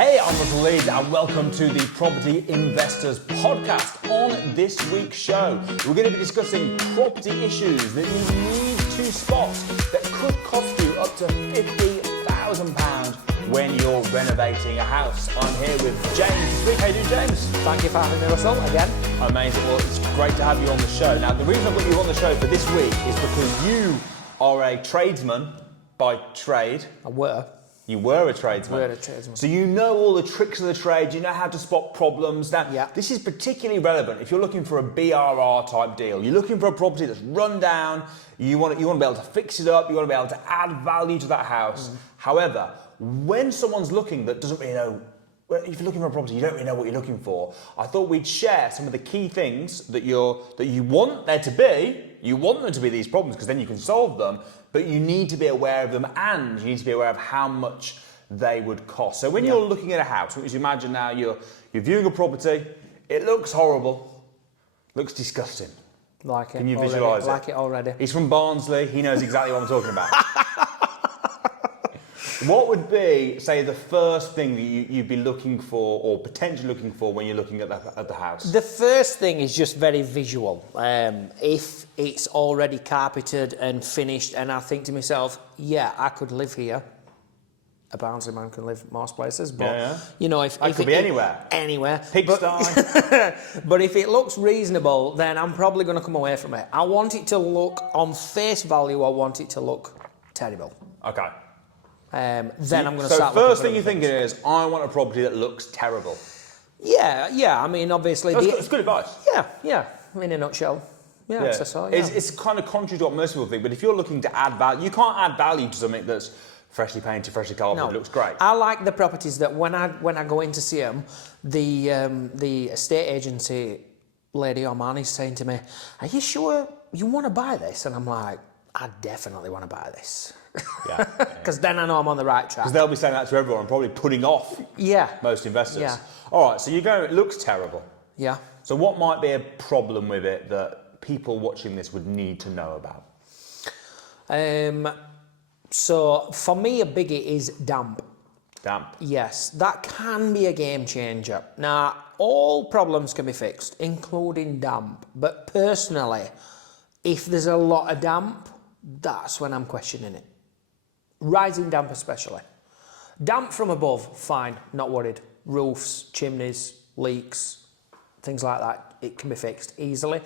Hey, I'm Russell Leeds and welcome to the Property Investors Podcast. On this week's show, we're going to be discussing property issues that you need to spot that could cost you up to £50,000 when you're renovating a house. I'm here with James this week. How you doing, James? Thank you for having me, Russell, again. Amazing. Well, it's great to have you on the show. Now, the reason I've got you on the show for this week is because you are a tradesman by trade. You were a tradesman. So you know all the tricks of the trade, you know how to spot problems. Now, This is particularly relevant if you're looking for a BRR type deal. You're looking for a property that's run down, you want to be able to fix it up, you want to be able to add value to that house. However, when someone's looking that doesn't really know, if you're looking for a property, you don't really know what you're looking for, I thought we'd share some of the key things that you want there to be. You want them to be these problems because then you can solve them, but you need to be aware of them and you need to be aware of how much they would cost. So when you're looking at a house, what you imagine now, you're viewing a property, it looks horrible, looks disgusting. Like it. Can you visualise it? Like it already. He's from Barnsley, he knows exactly what I'm talking about. What would be, say, the first thing that you'd be looking for or potentially looking for when you're looking at the house? The first thing is just very visual. If it's already carpeted and finished and I think to myself, yeah, I could live here. A Barnsley man can live most places, but you know, if it could be anywhere. Anywhere. Pigsty. But if it looks reasonable, then I'm probably going to come away from it. I want it to look, on face value, I want it to look terrible. Okay. Then I'm going to start. So first thing you're thinking is, I want a property that looks terrible. Yeah. I mean, obviously, it's good advice. Yeah. In a nutshell. Yeah. So, yeah. It's kind of contrary to what most people think, but if you're looking to add value, you can't add value to something that's freshly painted, freshly carpeted, looks great. I like the properties that when I go in to see them, the estate agency lady Oman is saying to me, "Are you sure you want to buy this?" And I'm like, "I definitely want to buy this." Because then I know I'm on the right track. Because they'll be saying that to everyone and probably putting off most investors. Yeah. All right, so you go, it looks terrible. Yeah. So what might be a problem with it that people watching this would need to know about? So for me, a biggie is damp. Damp? Yes, that can be a game changer. Now, all problems can be fixed, including damp. But personally, if there's a lot of damp, that's when I'm questioning it. Rising damp especially. Damp from above, fine, not worried. Roofs, chimneys, leaks, things like that, it can be fixed easily.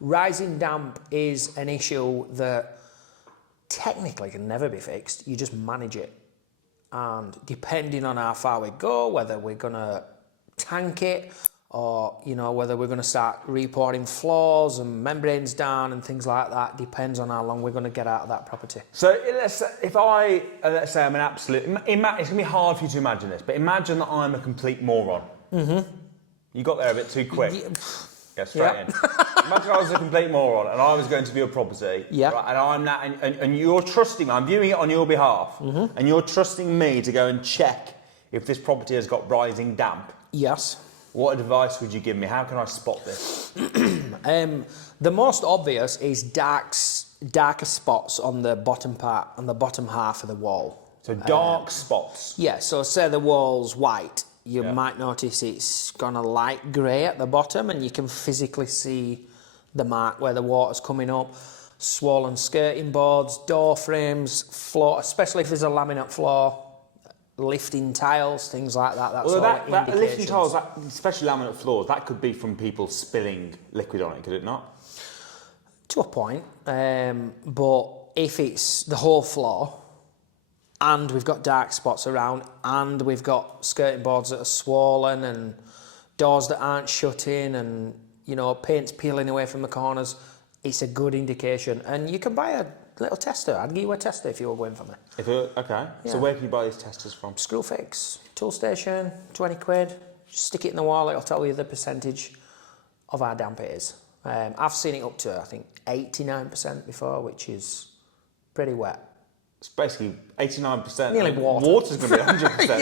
Rising damp is an issue that technically can never be fixed. You just manage it. And depending on how far we go, whether we're going to tank it or, you know, whether we're going to start repouring floors and membranes down and things like that, depends on how long we're going to get out of that property. So let's say I'm an absolute, it's going to be hard for you to imagine this, but imagine that I'm a complete moron. Mm-hmm. You got there a bit too quick. Yeah, straight in. Imagine I was a complete moron and I was going to view a property. Yeah. Right, and I'm now, and you're trusting me, I'm viewing it on your behalf, and you're trusting me to go and check if this property has got rising damp. Yes. What advice would you give me? How can I spot this? The most obvious is darker spots on the bottom part, on the bottom half of the wall. So dark spots? Yeah, so say the wall's white. You might notice it's gone a light grey at the bottom and you can physically see the mark where the water's coming up. Swollen skirting boards, door frames, floor, especially if there's a laminate floor, lifting tiles, things like that. That's all that lifting tiles, especially laminate floors, that could be from people spilling liquid on it, could it not? To a point, but if it's the whole floor, and we've got dark spots around, and we've got skirting boards that are swollen, and doors that aren't shut in, and, you know, paint's peeling away from the corners, it's a good indication. And you can buy a little tester. I'd give you a tester if you were going for me. Okay. Yeah. So where can you buy these testers from? Screwfix, tool station, 20 quid. Just stick it in the wall, it'll tell you the percentage of how damp it is. I've seen it up to, I think, 89% before, which is pretty wet. It's basically 89%. Nearly water. Water's going to be 100%.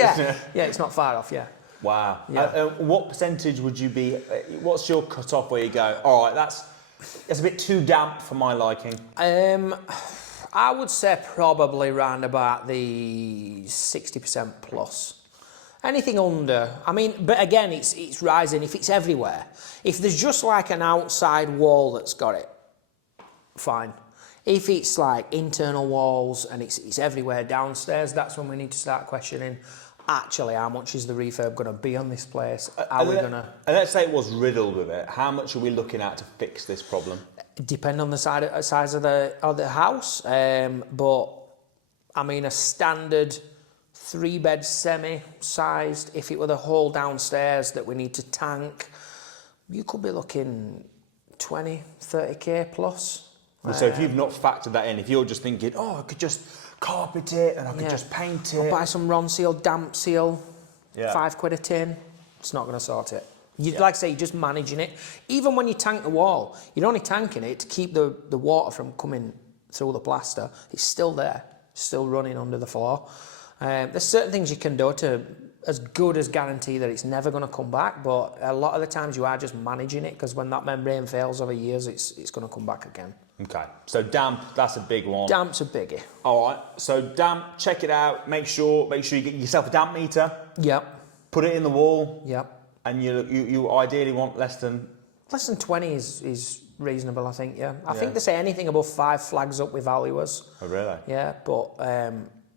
Yeah, it's not far off, yeah. Wow. Yeah. What percentage would you be, what's your cut-off where you go, all right, that's a bit too damp for my liking? I would say probably round about the 60% plus. Anything under, I mean, but again, it's rising. If it's everywhere, if there's just like an outside wall that's got it, fine. If it's like internal walls and it's everywhere downstairs, that's when we need to start questioning, actually, how much is the refurb going to be on this place? Are we going to... And let's say it was riddled with it. How much are we looking at to fix this problem? Depend on the size of the house. But, I mean, a standard 3-bed semi-sized, if it were the whole downstairs that we need to tank, you could be looking 20, 30k plus. So if you've not factored that in, if you're just thinking, oh, I could just carpet it and I could just paint it. Or buy some Ron Seal, damp seal, yeah. £5 a tin. It's not going to sort it. You'd like I say, you're just managing it. Even when you tank the wall, you're only tanking it to keep the water from coming through the plaster. It's still there, still running under the floor. There's certain things you can do to as good as guarantee that it's never going to come back, but a lot of the times you are just managing it, because when that membrane fails over years, it's going to come back again. Okay, so damp, that's a big one. Damp's a biggie. All right, so damp, check it out. Make sure you get yourself a damp meter. Yep. Put it in the wall. Yep. And you ideally want less than 20 is reasonable, I think. Yeah. I think they say anything above 5 flags up with valuers. Oh really? Yeah, but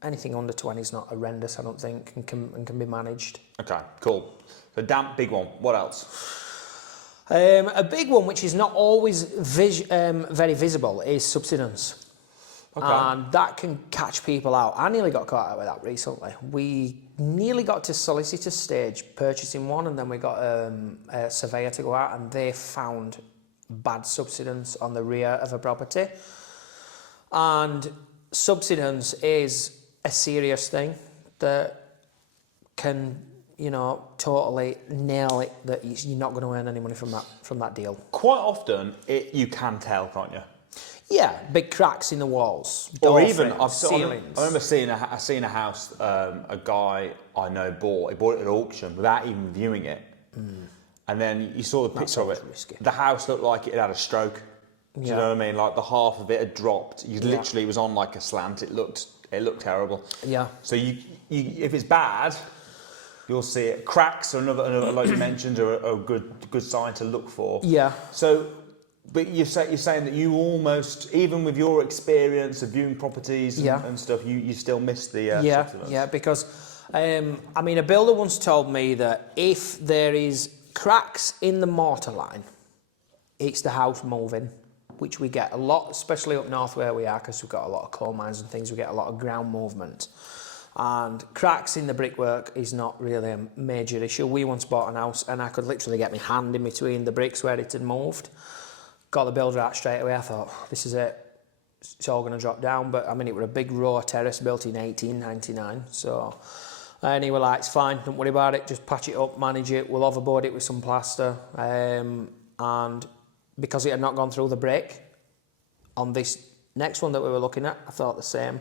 anything under 20 is not horrendous, I don't think, and can be managed. Okay, cool. So damp, big one. What else? A big one, which is not always very visible, is subsidence. Okay. And that can catch people out. I nearly got caught out with that recently. We nearly got to solicitor stage purchasing one, and then we got a surveyor to go out, and they found bad subsidence on the rear of a property. And subsidence is a serious thing that can, totally nail it, that you're not going to earn any money from that deal. Quite often, you can tell, can't you? Yeah, big cracks in the walls, or even ceilings. I remember seeing a house a guy I know bought. He bought it at auction without even viewing it, and then you saw the picture of it. Risky. The house looked like it had a stroke. Do you know what I mean? Like the half of it had dropped. Literally was on like a slant. It looked terrible. Yeah. So you if it's bad, you'll see it. Cracks are another like you mentioned, are a good sign to look for. Yeah. So. But you're saying that you almost, even with your experience of viewing properties and stuff, you still miss the subsidence. Yeah, because, a builder once told me that if there is cracks in the mortar line, it's the house moving, which we get a lot, especially up north where we are, because we've got a lot of coal mines and things, we get a lot of ground movement. And cracks in the brickwork is not really a major issue. We once bought an house and I could literally get my hand in between the bricks where it had moved. Got the builder out straight away. I thought, this is it. It's all going to drop down. But, it was a big raw terrace built in 1899. So, and he was like, it's fine. Don't worry about it. Just patch it up, manage it. We'll overboard it with some plaster. And because it had not gone through the brick, on this next one that we were looking at, I thought the same.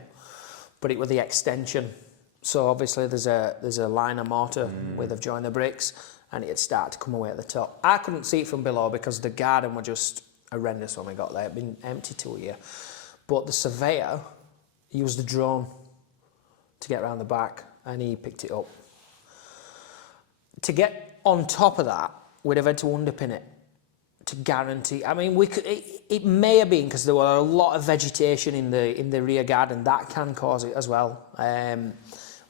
But it was the extension. So, obviously, there's a line of mortar where they've joined the bricks, and it had started to come away at the top. I couldn't see it from below because the garden were just horrendous when we got there. It'd been empty 2 years. But the surveyor used the drone to get around the back, and he picked it up. To get on top of that, we'd have had to underpin it to guarantee. We could. It may have been because there were a lot of vegetation in the rear garden. That can cause it as well.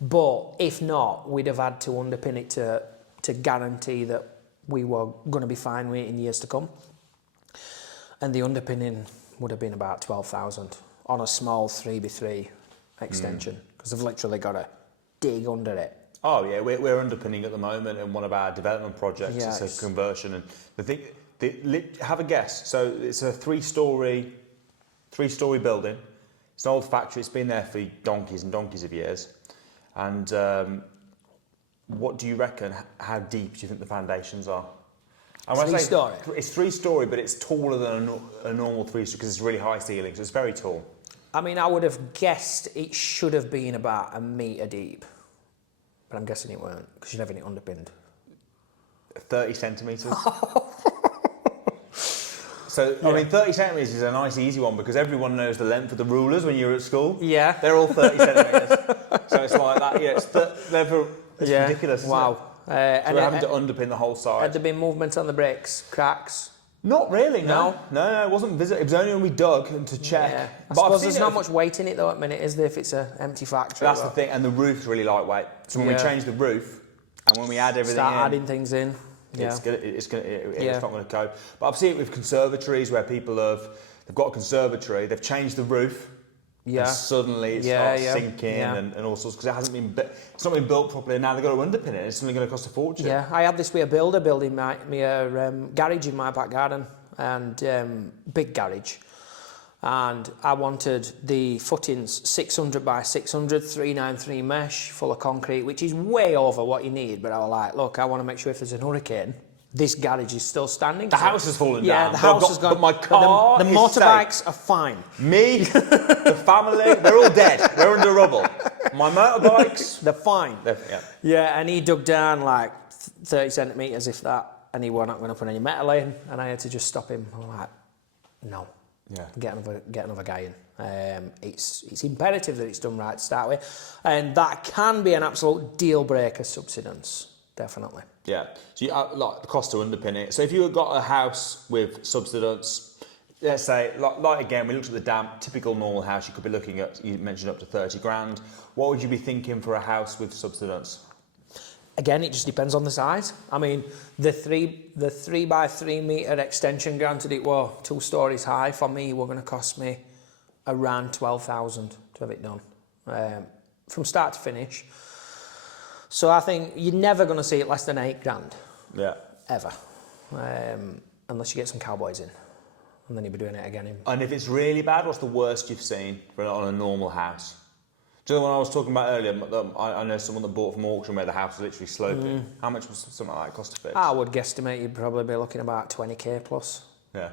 But if not, we'd have had to underpin it to guarantee that we were going to be fine with it in years to come. And the underpinning would have been about 12,000 on a small 3x3 extension, because they've literally got to dig under it. Oh yeah, we're underpinning at the moment in one of our development projects. Yeah, it's a conversion, and have a guess. So it's a three-story building. It's an old factory. It's been there for donkeys and donkeys of years. And what do you reckon? How deep do you think the foundations are? Three-story. It's three-story, but it's taller than a normal three-story because it's really high ceiling, so it's very tall. I would have guessed it should have been about 1 metre deep, but I'm guessing it weren't because you're having it underpinned. 30 centimetres. So, 30 centimetres is a nice, easy one because everyone knows the length of the rulers when you're at school. Yeah. They're all 30 centimetres. So it's like that, It's ridiculous, isn't wow. it? So we're having to underpin the whole side. Had there been movement on the bricks, cracks? Not really, no. No, it wasn't visible. It was only when we dug to check. Yeah. I suppose there's not much weight in it though at the minute, is there, if it's an empty factory? That's the thing, and the roof's really lightweight. So when we change the roof, and when we add everything Start adding things in. It's not going to go. But I've seen it with conservatories where people they've got a conservatory, they've changed the roof, and suddenly it starts sinking and all sorts, because it's not been built properly, and now they've got to underpin it. It's something going to cost a fortune. Yeah, I had this with a builder building my garage in my back garden, and big garage. And I wanted the footings 600 by 600, 393 mesh, full of concrete, which is way over what you need. But I was like, look, I want to make sure if there's an hurricane, this garage is still standing. The house has fallen down. Yeah, the house has gone. But my car the motorbikes are fine. Me, the family, they're all dead. They're under rubble. My motorbikes, they're fine. Yeah, and he dug down like 30 centimetres, if that, and he was not going to put any metal in, and I had to just stop him. I'm like, no. Yeah. Get another guy in. It's imperative that it's done right to start with, and that can be an absolute deal breaker. Subsidence, definitely. Yeah. So like the cost to underpin it. So if you got a house with subsidence, let's say like again, we looked at the damp. Typical normal house, you could be looking at. You mentioned up to 30 grand. What would you be thinking for a house with subsidence? Again, it just depends on the size. I mean, the 3 by 3 metre extension, granted it was 2 stories high, for me, were going to cost me around 12,000 to have it done, from start to finish. So I think you're never going to see it less than 8 grand. Yeah. Ever. Unless you get some cowboys in. And then you'll be doing it again. And if it's really bad, what's the worst you've seen on a normal house? Do you know when I was talking about earlier, I know someone that bought from auction where the house was literally sloping. How much was something like that cost to fix? I would guesstimate you'd probably be looking about 20k plus. Yeah.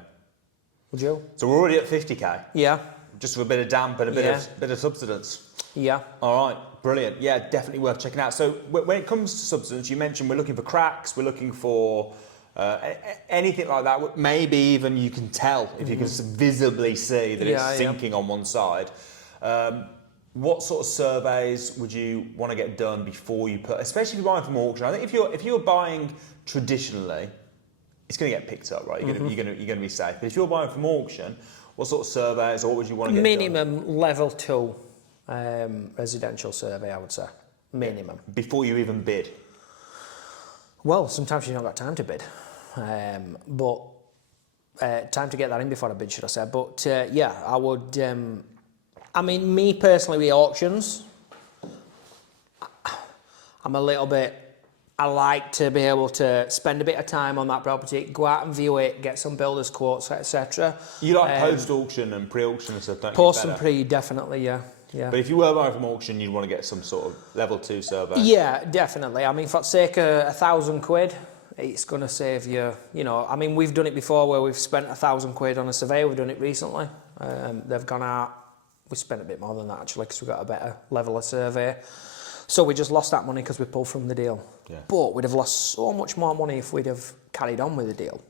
Would you? So we're already at 50k? Yeah. Just with a bit of damp and a bit of subsidence? Yeah. All right, brilliant. Yeah, definitely worth checking out. So when it comes to subsidence, you mentioned we're looking for cracks, we're looking for anything like that. Maybe even you can tell, if you can visibly see that it's sinking on one side. What sort of surveys would you want to get done before you put, especially if you're buying from auction? I think if you're buying traditionally, it's going to get picked up, right? You're going to be safe. But if you're buying from auction, what sort of surveys or what would you want to get Minimum done? level 2 residential survey, I would say. Minimum. Before you even bid? Well, sometimes you've not got time to bid. But time to get that in before I bid, should I say. But yeah, I would... I mean, me personally with auctions, I'm a little bit... I like to be able to spend a bit of time on that property, go out and view it, get some builders' quotes, etc. You like post-auction and pre-auction and stuff, don't you? Post and pre, definitely, yeah. But if you were buying from auction, you'd want to get some sort of level 2 survey. Yeah, definitely. I mean, for the sake of £1,000, it's going to save you, you know, I mean, we've done it before where we've spent £1,000 on a survey. We've done it recently. They've gone out. We spent a bit more than that, actually, because we got a better level of survey. So we just lost that money because we pulled from the deal. Yeah. But we'd have lost so much more money if we'd have carried on with the deal.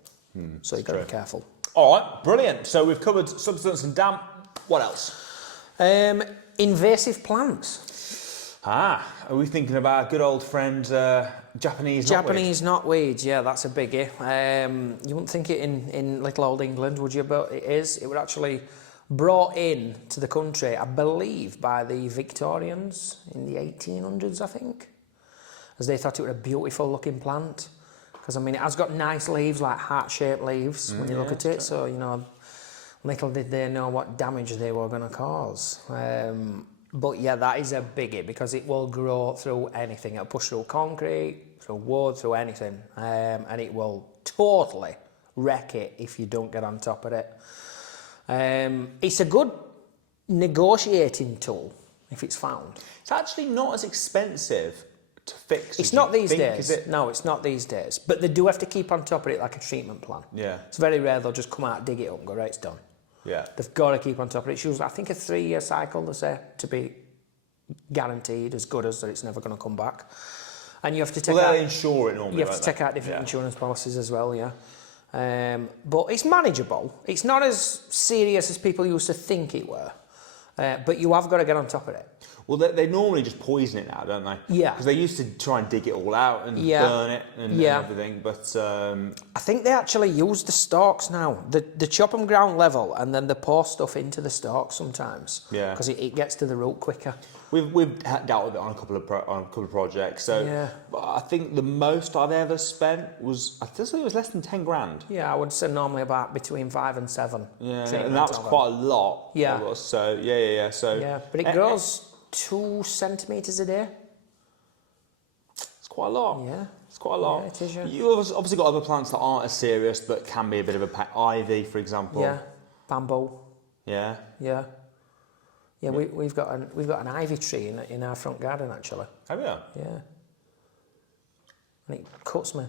So you've got to be careful. All right, brilliant. So we've covered subsidence and damp. What else? Invasive plants. Are we thinking about our good old friend Japanese knotweed? Japanese knotweed, yeah, that's a biggie. You wouldn't think it in little old England, would you? But it is. It were actually brought in to the country, I believe, by the Victorians in the 1800s, I think, as they thought it was a beautiful looking plant. Because, I mean, it has got nice leaves, like heart-shaped leaves, when you look at it. So, you know, little did they know what damage they were going to cause. But, yeah, that is a biggie, because it will grow through anything. It'll push through concrete, through wood, through anything. And it will totally wreck it if you don't get on top of it. It's a good negotiating tool if it's found. It's actually not as expensive to fix. It's not these days. No, it's not these days. But they do have to keep on top of it like a treatment plan. Yeah. It's very rare they'll just come out, dig it up and go, right, it's done. Yeah. They've got to keep on top of it. It's usually, I think, a 3-year cycle, they say, to be guaranteed as good as that it's never going to come back. And you have to take out... Well, they insure it normally. You have to take out different insurance policies as well, yeah. But it's manageable. It's not as serious as people used to think it were. But you have got to get on top of it. Well, they normally just poison it now, don't they? Yeah. Because they used to try and dig it all out and burn it and everything, but... I think they actually use the stalks now. They chop them ground level and then they pour stuff into the stalks sometimes. Yeah. Because it gets to the root quicker. We've dealt with it on a couple of projects, so I think the most I've ever spent was, I think it was less than 10 grand. Yeah, I would say normally about between 5 and 7. Yeah, and that was quite a lot. Yeah. It was, so, So, yeah, but it grows 2 centimetres a day. It's quite a lot. Yeah. It's quite a lot. Yeah, it is, yeah. You've obviously got other plants that aren't as serious, but can be a bit of a pain. Ivy, for example. Yeah, bamboo. Yeah. Yeah. Yeah, we've got an ivy tree in our front garden actually. Oh yeah. Yeah. And it cuts me.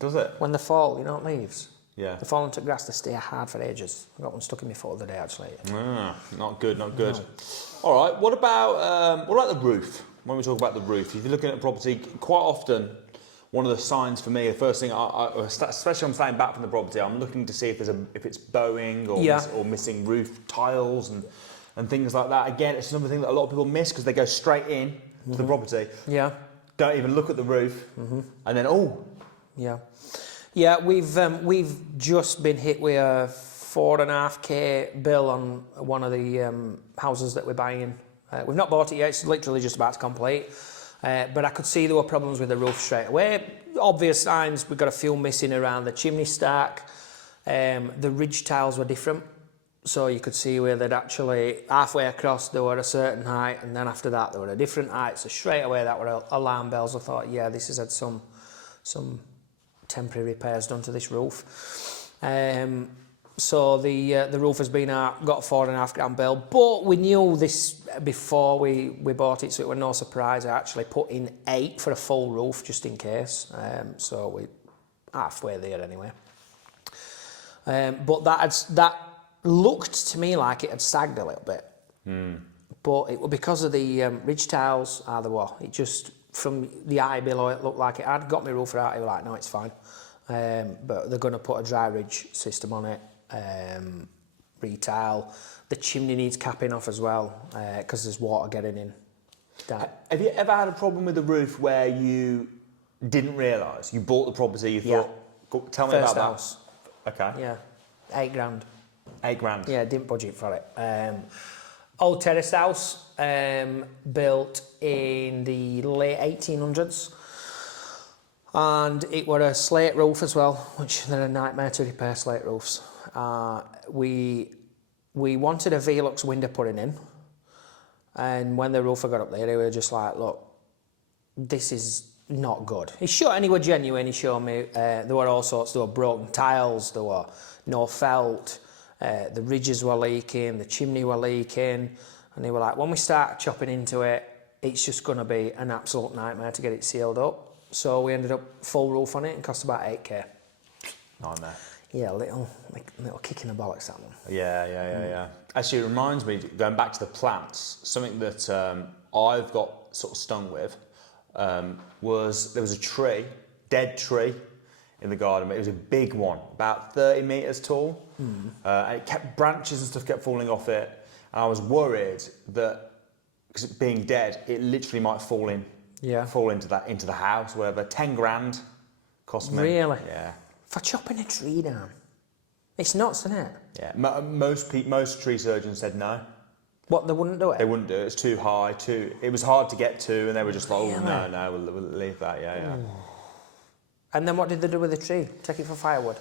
Does it? When they fall, you know, leaves. Yeah. They fall into grass, they stay hard for ages. I got one stuck in my foot the other day actually. Not good, not good. No. All right, what about the roof? When we talk about the roof, if you're looking at a property, quite often, one of the signs for me, the first thing, especially when I'm staying back from the property, I'm looking to see if it's bowing or missing roof tiles and things like that. Again, it's another thing that a lot of people miss because they go straight in to the property. Yeah. Don't even look at the roof, and then Yeah. Yeah, we've just been hit with a 4.5k bill on one of the houses that we're buying. We've not bought it yet; it's literally just about to complete. But I could see there were problems with the roof straight away. Obvious signs: we've got a few missing around the chimney stack. The ridge tiles were different, so you could see where they'd actually halfway across they were a certain height, and then after that they were a different height. So straight away that were alarm bells. I thought, yeah, this has had some temporary repairs done to this roof. So the roof has been got a 4.5 grand bill, but we knew this before we bought it, so it was no surprise. I actually put in 8 for a full roof just in case. So we halfway there anyway. But that looked to me like it had sagged a little bit. But it was because of the ridge tiles. It just, from the eye below, it looked like it had. Got my roofer out, he was like, no, it's fine. But they're going to put a dry ridge system on it, retile. The chimney needs capping off as well, because there's water getting in. Have you ever had a problem with the roof where you didn't realise? You bought the property, you thought, tell me First about house. that. Okay. Yeah, 8 grand. 8 grand? Yeah, didn't budget for it. Old terraced house, built in the late 1800s. And it were a slate roof as well, which they're a nightmare to repair, slate roofs. We wanted a Velux window putting in, and when the roofer got up there, they were just like, look, this is not good. And he were genuine, he showed me, there were all sorts, there were broken tiles, there were no felt, the ridges were leaking, the chimney were leaking, and they were like, when we start chopping into it, it's just going to be an absolute nightmare to get it sealed up. So we ended up full roof on it and cost about 8k. Nightmare. Yeah, little kick in the bollocks, that one. Yeah. Actually, it reminds me, going back to the plants, something that I've got sort of stung with was there was a tree, dead tree, in the garden. It was a big one, about 30 metres tall. And it kept, branches and stuff kept falling off it. And I was worried that, because it being dead, it literally might fall into the house, whatever. 10 grand cost me. Really? Yeah. For chopping a tree down. It's nuts, isn't it? Yeah. Most tree surgeons said no. What, they wouldn't do it? They wouldn't do it. It's too high. It was hard to get to, and they were just like, oh no, we'll leave that. Yeah. And then what did they do with the tree? Take it for firewood?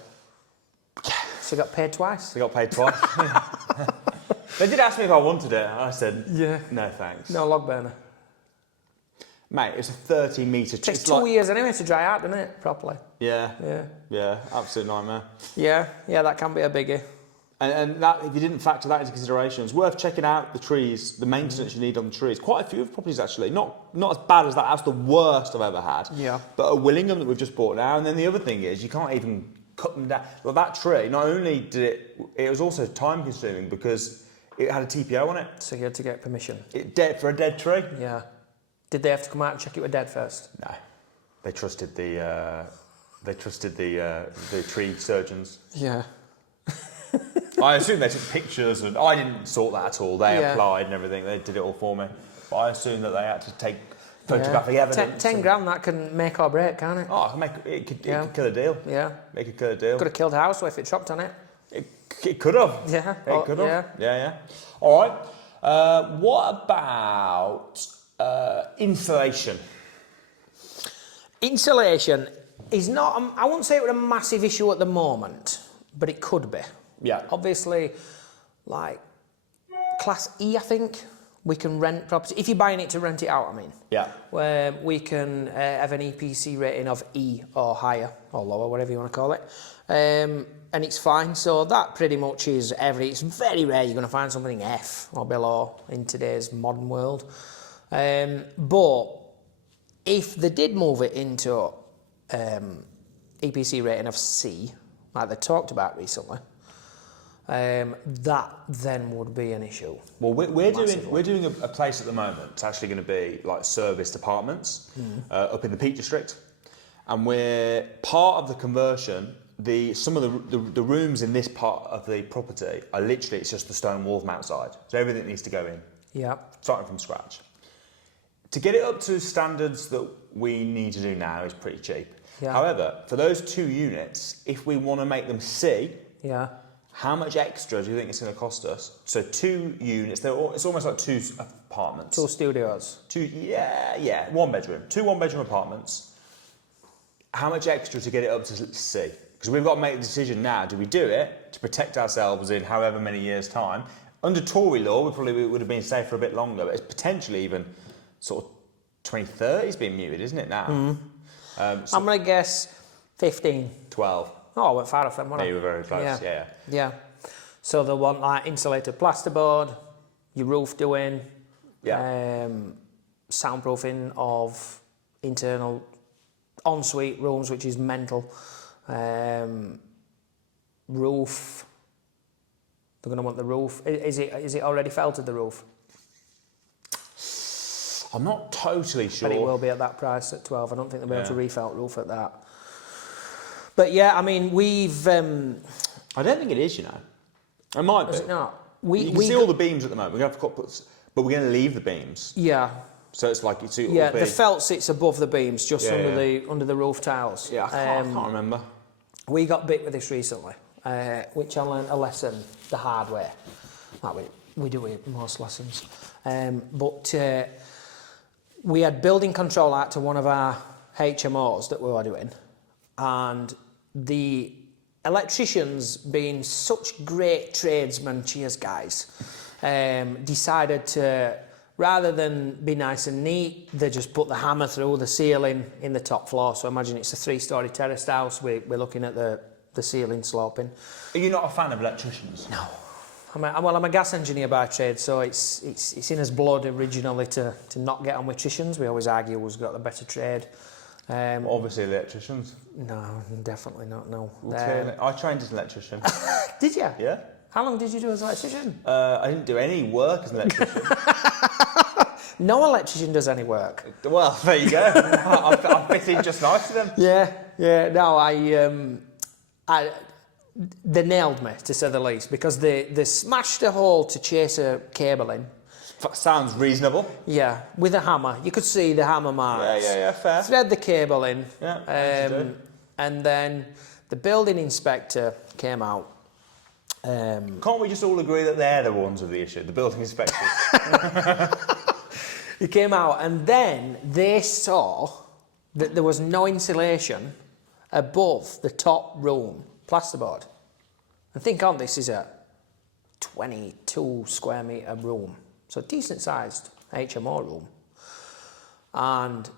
So you got paid twice? They got paid twice. They did ask me if I wanted it. I said, no thanks. No log burner. Mate, it's a 30-metre tree. It takes 2 years anyway to dry out, doesn't it? Properly. Yeah, absolute nightmare. Yeah, that can be a biggie. And that, if you didn't factor that into consideration, it's worth checking out the trees, the maintenance you need on the trees. Quite a few of properties actually, not as bad as that. That's the worst I've ever had. Yeah. But a Willingham that we've just bought now, and then the other thing is you can't even cut them down. Well, that tree, not only did it was also time consuming because it had a TPO on it. So you had to get permission. For a dead tree. Yeah. Did they have to come out and check it was dead first? No, they trusted the tree surgeons. Yeah. I assume they took pictures, and I didn't sort that at all. They applied and everything. They did it all for me. But I assume that they had to take photographic evidence. 10 grand, that can make or break, can't it? Oh, it could kill a deal. Yeah. It could kill a deal. Could have killed a house if it chopped on it. It could have. Yeah. It could have. Yeah. All right. What about insulation? Insulation is not, I wouldn't say it's a massive issue at the moment, but it could be. Yeah. Obviously, like Class E, I think, we can rent property. If you're buying it to rent it out, I mean. Yeah. Where we can have an EPC rating of E or higher, or lower, whatever you want to call it. And it's fine. So that pretty much is it's very rare you're going to find something F or below in today's modern world. But if they did move it into EPC rating of C, like they talked about recently, that then would be an issue. Well, we're doing a place at the moment. It's actually going to be like serviced apartments up in the Peak District, and we're part of the conversion. Some of the rooms in this part of the property are literally, it's just the stone walls from outside, so everything needs to go in. Yeah. Starting from scratch. To get it up to standards that we need to do now is pretty cheap. Yeah. However, for those 2 units, if we want to make them C, how much extra do you think it's going to cost us? So 2 units, it's almost like 2 apartments. 2 studios. 1 bedroom. 2 1-bedroom apartments. How much extra to get it up to C? Because we've got to make the decision now. Do we do it to protect ourselves in however many years' time? Under Tory law, we probably would have been safe for a bit longer, but it's potentially even sort of 2030 is being muted, isn't it now? I'm going to guess 15. 12. Oh, I went far off them, wasn't I? You were very close, Yeah. So they want like insulated plasterboard, your roof doing, soundproofing of internal ensuite rooms, which is mental. Roof. They're going to want the roof. Is it already felted, the roof? I'm not totally sure. But it will be at that price at 12. I don't think they'll be able to refelt roof at that. But yeah, I mean, we've... I don't think it is, you know. It might be. Is it not? You can see all the beams at the moment. We're going to have to but we're going to leave the beams. Yeah. So it's like... the felt sits above the beams, just under the roof tiles. Yeah, I can't remember. We got bit with this recently, which I learned a lesson the hard way. Like we do with most lessons. But we had building control out to one of our HMOs that we were doing, and the electricians, being such great tradesmen, cheers guys, decided to, rather than be nice and neat, they just put the hammer through the ceiling in the top floor. So imagine it's a 3-storey terraced house. We're looking at the ceiling sloping. Are you not a fan of electricians? No. I'm a gas engineer by trade, so it's in his blood originally to not get on with electricians. We always argue who's got the better trade. Obviously electricians. No, definitely not, no. I trained as an electrician. Did you? Yeah. How long did you do as an electrician? I didn't do any work as an electrician. No electrician does any work. Well, there you go. I fit in just nice to them. Yeah. No, they nailed me, to say the least, because they smashed a hole to chase a cable in. Sounds reasonable. Yeah, with a hammer. You could see the hammer marks. Yeah, fair. Thread the cable in. Yeah, and then the building inspector came out. Can't we just all agree that they're the ones with the issue, the building inspectors? He came out, and then they saw that there was no insulation above the top room plasterboard. And think on, this is a 22 square metre room, so decent sized HMO room. And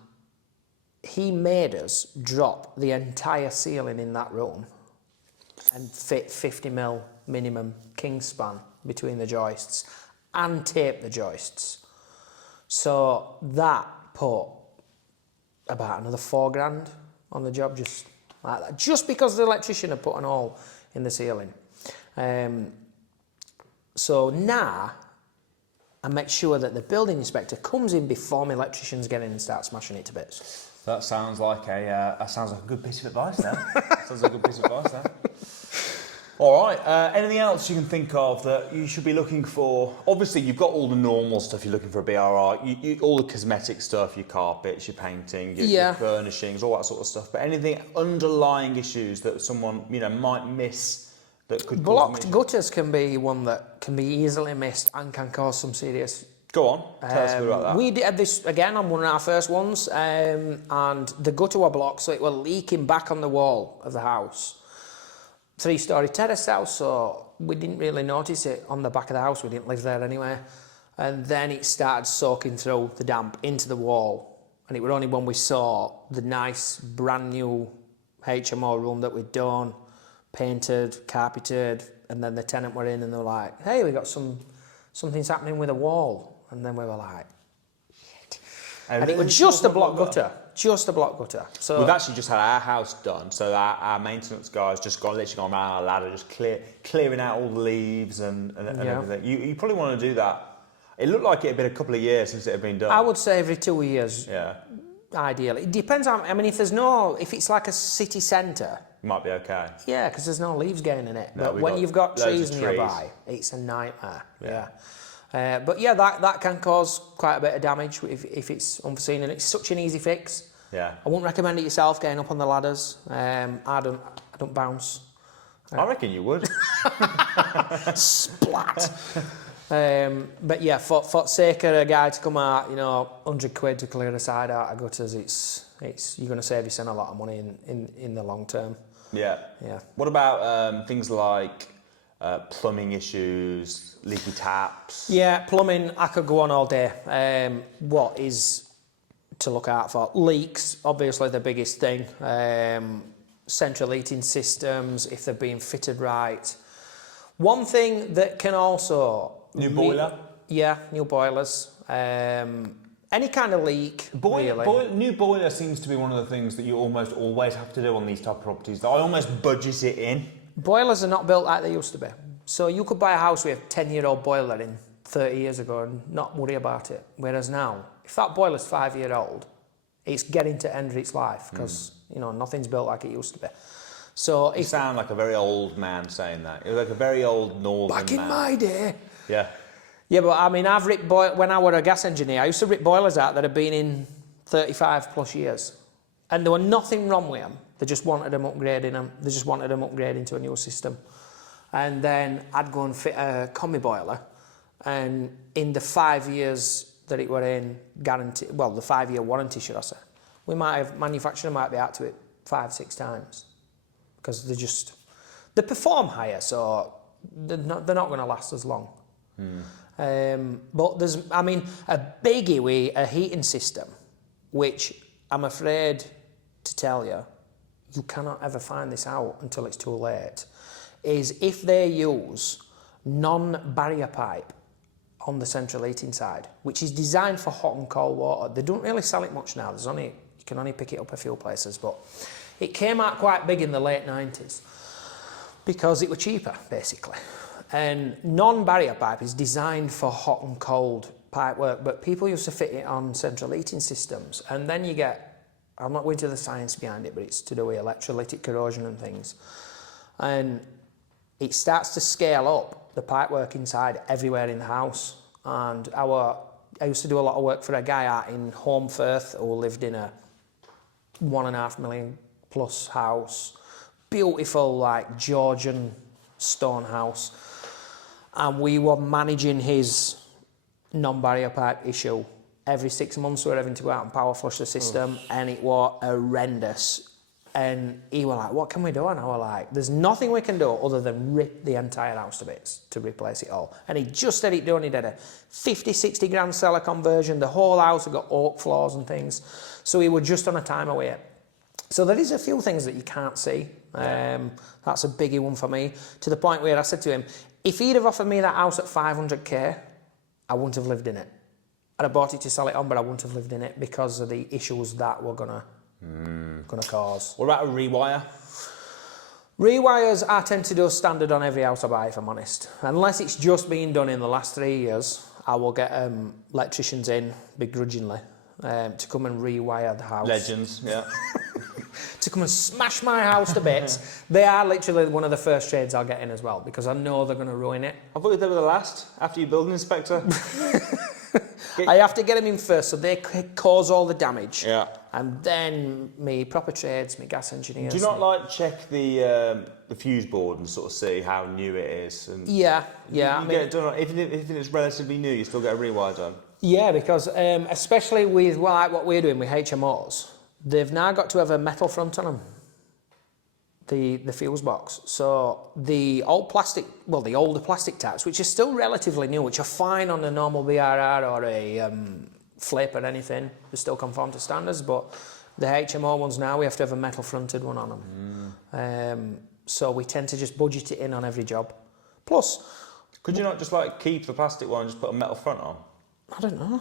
he made us drop the entire ceiling in that room and fit 50mm minimum king span between the joists and tape the joists. So that put about another $4,000 on the job, just like that, just because the electrician had put an hole in the ceiling. So now I make sure that the building inspector comes in before my electricians get in and start smashing it to bits. That sounds like a good piece of advice. Now sounds like a good piece of advice. Now. All right. Anything else you can think of that you should be looking for? Obviously, you've got all the normal stuff you're looking for a BRR. All the cosmetic stuff, your carpets, your painting, your furnishings, all that sort of stuff. But anything underlying issues that someone might miss that could blocked gutters can be one that can be easily missed and can cause some serious. Go on. Tell us a bit about that. We did this again on one of our first ones, and the gutter were blocked, so it was leaking back on the wall of the house. 3-story terrace house, so we didn't really notice it on the back of the house. We didn't live there anyway. And then it started soaking through the damp into the wall. And it was only when we saw the nice brand new HMO room that we'd done, painted, carpeted, and then the tenant were in and they were like, hey, we got something's happening with the wall. And then we were like, shit. And it was just a block gutter. Just a block gutter. So we've actually just had our house done, so our maintenance guys literally gone around our ladder, just clearing out all the leaves and everything. You probably want to do that. It looked like it had been a couple of years since it had been done. I would say every 2 years. Yeah. Ideally, it depends on. I mean, if it's like a city centre, it might be okay. Yeah, because there's no leaves getting in it. No, but when you've got trees nearby, trees. it's a nightmare. But yeah, that can cause quite a bit of damage if it's unforeseen, and it's such an easy fix. Yeah. I wouldn't recommend it yourself, getting up on the ladders. I don't bounce. I reckon you would. Splat. But yeah, for sake of a guy to come out, £100 to clear the side out of gutters, you're going to save yourself a lot of money in the long term. Yeah. Yeah. What about things like plumbing issues, leaky taps? Yeah, plumbing, I could go on all day. What is to look out for? Leaks, obviously the biggest thing. Central heating systems, if they're being fitted right. One thing that can also... New boiler? Yeah, new boilers. Any kind of leak, really. New boiler seems to be one of the things that you almost always have to do on these type of properties. I almost budget it in. Boilers are not built like they used to be. So you could buy a house with a 10-year-old boiler in 30 years ago and not worry about it. Whereas now, if that boiler's 5-year-old, it's getting to end of its life because, nothing's built like it used to be. So you sound like a very old man saying that. You're like a very old northern man. Back in my day. Yeah. Yeah, but I mean, I've ripped when I was a gas engineer, I used to rip boilers out that had been in 35 plus years. And there was nothing wrong with them. They just wanted them upgrading them. They just wanted them upgrading to a new system. And then I'd go and fit a combi boiler. And in the 5 years that it were in the 5-year warranty, should I say, manufacturer might be out to it 5-6 times. Because they perform higher, so they're not going to last as long. But there's, a biggie with a heating system, which I'm afraid to tell you, you cannot ever find this out until it's too late, is if they use non-barrier pipe on the central heating side, which is designed for hot and cold water. They don't really sell it much now. You can only pick it up a few places, but it came out quite big in the late 90s because it was cheaper, basically. And non-barrier pipe is designed for hot and cold pipe work, but people used to fit it on central heating systems. And then you get, I'm not going into the science behind it, but it's to do with electrolytic corrosion and things. And it starts to scale up the pipe work inside everywhere in the house. And I used to do a lot of work for a guy out in Home Firth who lived in a £1.5 million plus house, beautiful like Georgian stone house. And we were managing his non-barrier pipe issue. Every 6 months we were having to go out and power flush the system, and it was horrendous. And he was like, what can we do? And I was like, there's nothing we can do other than rip the entire house to bits to replace it all. And he just had it done. He did a 50-60 grand cellar conversion. The whole house had got oak floors and things. So he was just on a timer with it. So there is a few things that you can't see. That's a biggie one for me. To the point where I said to him, if he'd have offered me that house at 500k, I wouldn't have lived in it. I'd have bought it to sell it on, but I wouldn't have lived in it because of the issues that were gonna cause. What about a rewire? Rewires I tend to do standard on every house I buy, if I'm honest. Unless it's just been done in the last 3 years, I will get electricians in, begrudgingly, to come and rewire the house. Legends, yeah. to come and smash my house to bits. They are literally one of the first trades I'll get in as well, because I know they're going to ruin it. I thought they were the last, after you building inspector. I have to get them in first, so they cause all the damage. Yeah. And then me proper trades, me gas engineers. Do you not like check the fuse board and sort of see how new it is? And yeah. You get it done, even if it's relatively new, you still get a rewire done. Yeah, because especially with like what we're doing with HMOs, they've now got to have a metal front on them. The fuse box. So the old plastic, well, the older plastic types, which are still relatively new, which are fine on a normal BRR or a flip or anything, they still conform to standards, but the HMO ones now, we have to have a metal fronted one on them. So we tend to just budget it in on every job. Plus... Could you not just like keep the plastic one and just put a metal front on? I don't know.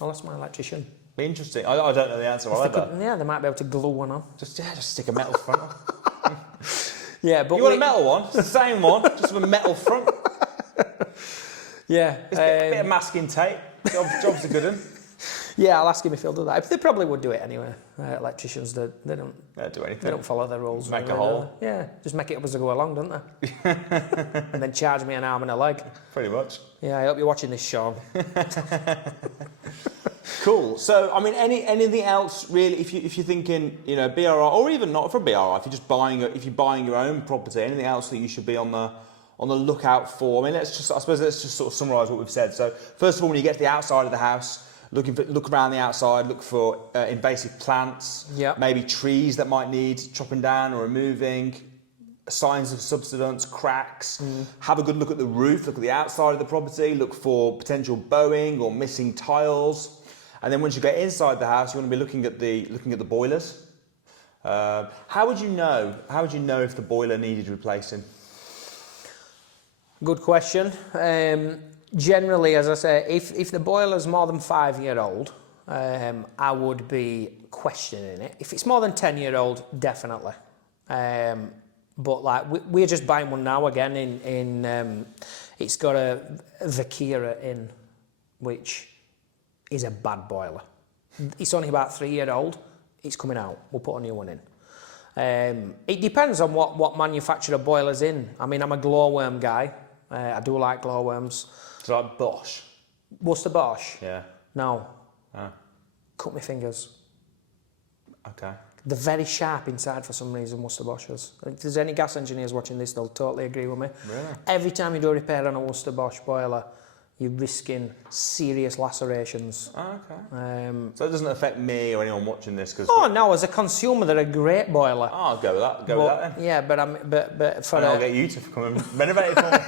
I'll ask my electrician. Be interesting. I don't know the answer either. Yeah, they might be able to glue one on. Just stick a metal front on. Yeah, but you want a metal one? It's the same one, just with a metal front. Yeah. It's a bit of masking tape. Job's a good one. Yeah, I'll ask him if he'll do that. They probably would do it anyway. Electricians, they don't do anything. They don't follow the rules. Make a hole. Yeah, just make it up as they go along, don't they? And then charge me an arm and a leg. Pretty much. Yeah, I hope you're watching this, Sean. Cool. So, I mean, anything else really? If you're thinking, you know, BRI, or even not for BRI, if you're just buying your own property, anything else that you should be on the lookout for? I mean, let's just sort of summarise what we've said. So, first of all, when you get to the outside of the house, look around the outside, look for invasive plants, maybe trees that might need chopping down or removing, signs of subsidence, cracks. Have a good look at the roof, look at the outside of the property, look for potential bowing or missing tiles. And then once you get inside the house, you want to be looking at the boilers. How would you know if the boiler needed replacing? Good question. Generally, as I say, if the boiler's more than 5-year-old, I would be questioning it. If it's more than 10-year-old, definitely. But like we're just buying one now again in it's got a Vakira in, which is a bad boiler. It's only about 3-year-old. It's coming out. We'll put a new one in. It depends on what manufacturer boiler's in. I mean, I'm a glowworm guy. I do like glowworms. So like Bosch? Worcester Bosch? Yeah. No. Oh. Cut my fingers. Okay. They're very sharp inside for some reason, Worcester Bosch's. If there's any gas engineers watching this, they'll totally agree with me. Really? Every time you do a repair on a Worcester Bosch boiler, you're risking serious lacerations. Oh, okay. So it doesn't affect me or anyone watching this? Oh no, as a consumer, they're a great boiler. Oh, I'll go with that. Go with that then. Yeah, but for I'll get you to come and renovate it for me.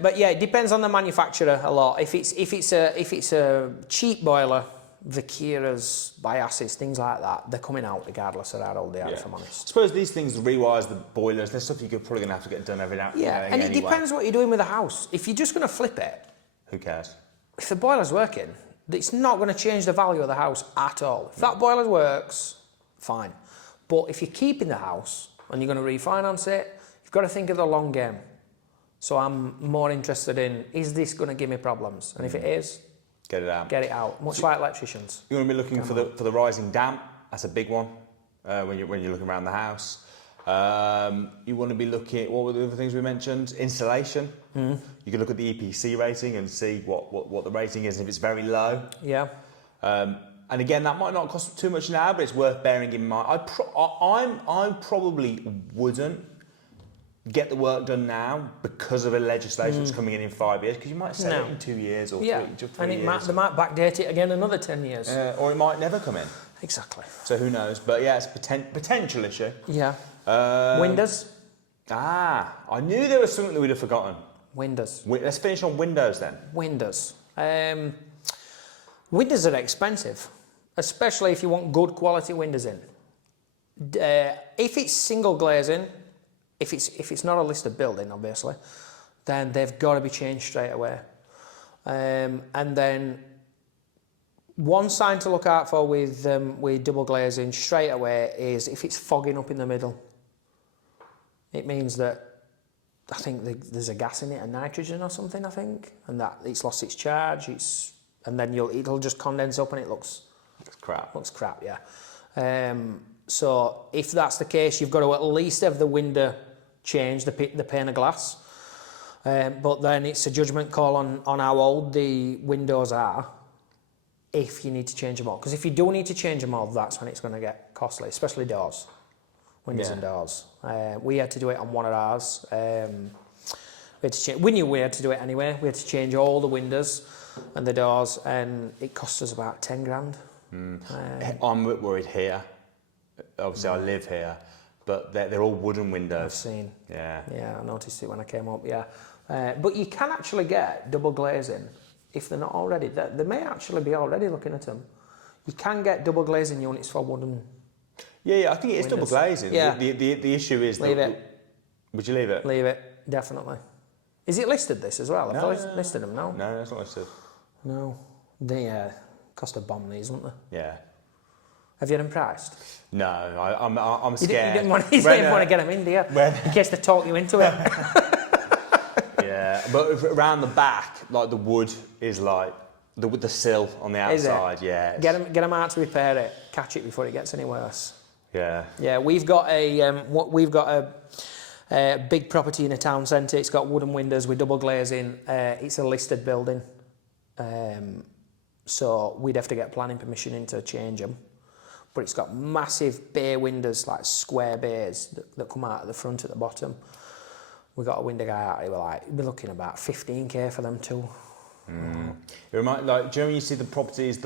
But yeah, it depends on the manufacturer a lot. If it's a cheap boiler, Vakiras, biases, things like that, they're coming out regardless of how old they are, if I'm honest. I suppose these things, the rewires, the boilers, there's stuff you're probably going to have to get done every now and then. Yeah, and it depends what you're doing with the house. If you're just going to flip it, who cares? If the boiler's working, it's not going to change the value of the house at all. If that boiler works, fine. But if you're keeping the house and you're going to refinance it, you've got to think of the long game. So I'm more interested in, is this going to give me problems? And if it is, get it out. Get it out. Much like electricians. You want to be looking for the rising damp. That's a big one when you're looking around the house. You want to be looking at, what were the other things we mentioned? Insulation. You can look at the EPC rating and see what the rating is. If it's very low. Yeah. And again, that might not cost too much now, but it's worth bearing in mind. I probably wouldn't get the work done now because of a legislation that's coming in 5 years, because you might sell it in 2 years or 3 years. And they might backdate it again another 10 years. Or it might never come in. Exactly. So who knows? But yeah, it's a potential issue. Yeah. Windows? I knew there was something that we'd have forgotten. Windows. Let's finish on windows then. Windows. Windows are expensive, especially if you want good quality windows in. If it's single glazing, if it's not a listed building, obviously, then they've got to be changed straight away. And then one sign to look out for with double glazing straight away is if it's fogging up in the middle. It means that I think there's a gas in it, a nitrogen or something, I think, and that it's lost its charge. And then it'll just condense up and it looks crap. Looks crap, yeah. So if that's the case, you've got to at least have the window changed, the pane of glass. But then it's a judgment call on how old the windows are, if you need to change them all. Because if you do need to change them all, that's when it's going to get costly, especially doors, windows and doors. We had to do it on one of ours. We knew we had to do it anyway. We had to change all the windows and the doors, and it cost us about 10 grand. I'm worried here. Obviously, I live here, but they're all wooden windows. I've seen. Yeah. Yeah, I noticed it when I came up, yeah. But you can actually get double glazing if they're not already. They may actually be already looking at them. You can get double glazing units for wooden. Yeah, I think it is double glazing. Yeah. The issue is leave it. Would you leave it? Leave it, definitely. Is it listed this as well? Have they listed them? No. No, it's not listed. No. They cost a bomb these, wouldn't they? Yeah. Have you had them priced? No, I'm scared. You didn't want to get them in, do you? In case they talk you into it. Yeah, but around the back, like the wood is like the sill on the outside. Yeah. Get them out to repair it. Catch it before it gets any worse. Yeah. Yeah, we've got a big property in a town centre. It's got wooden windows with double glazing. It's a listed building, so we'd have to get planning permission in to change them. But it's got massive bay windows, like square bays that come out at the front at the bottom. We got a window guy out. We're looking about 15k for them too. It reminds, like, do you know when you see the properties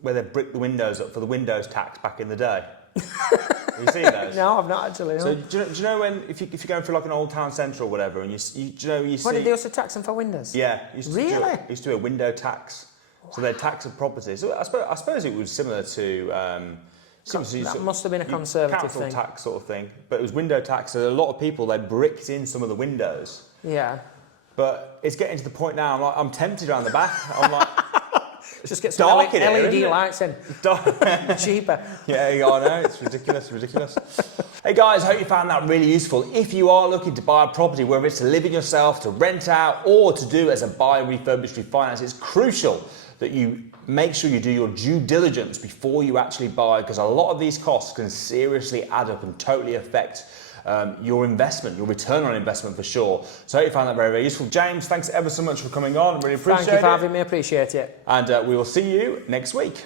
where they brick the windows up for the windows tax back in the day? Have you seen those? No, I've not actually. No. So do you know when if you're going through like an old town centre or whatever, and you see? What did they also tax them for windows? Yeah, Really? Used to do a window tax. So they'd tax a property. So I suppose it was similar to. That must have been a conservative council thing. tax sort of thing, but it was window tax. So a lot of people, they bricked in some of the windows. Yeah. But it's getting to the point now. I'm tempted around the back. I'm like, just get some dark LED lights in. Cheaper. Yeah, I know. It's ridiculous. Hey guys, hope you found that really useful. If you are looking to buy a property, whether it's to live in yourself, to rent out, or to do as a buy, refurbish, refinance, it's crucial that you make sure you do your due diligence before you actually buy, because a lot of these costs can seriously add up and totally affect your investment, your return on investment for sure. So I hope you found that very, very useful. James, thanks ever so much for coming on. Really appreciate it. Thank you for having me. Appreciate it. And we will see you next week.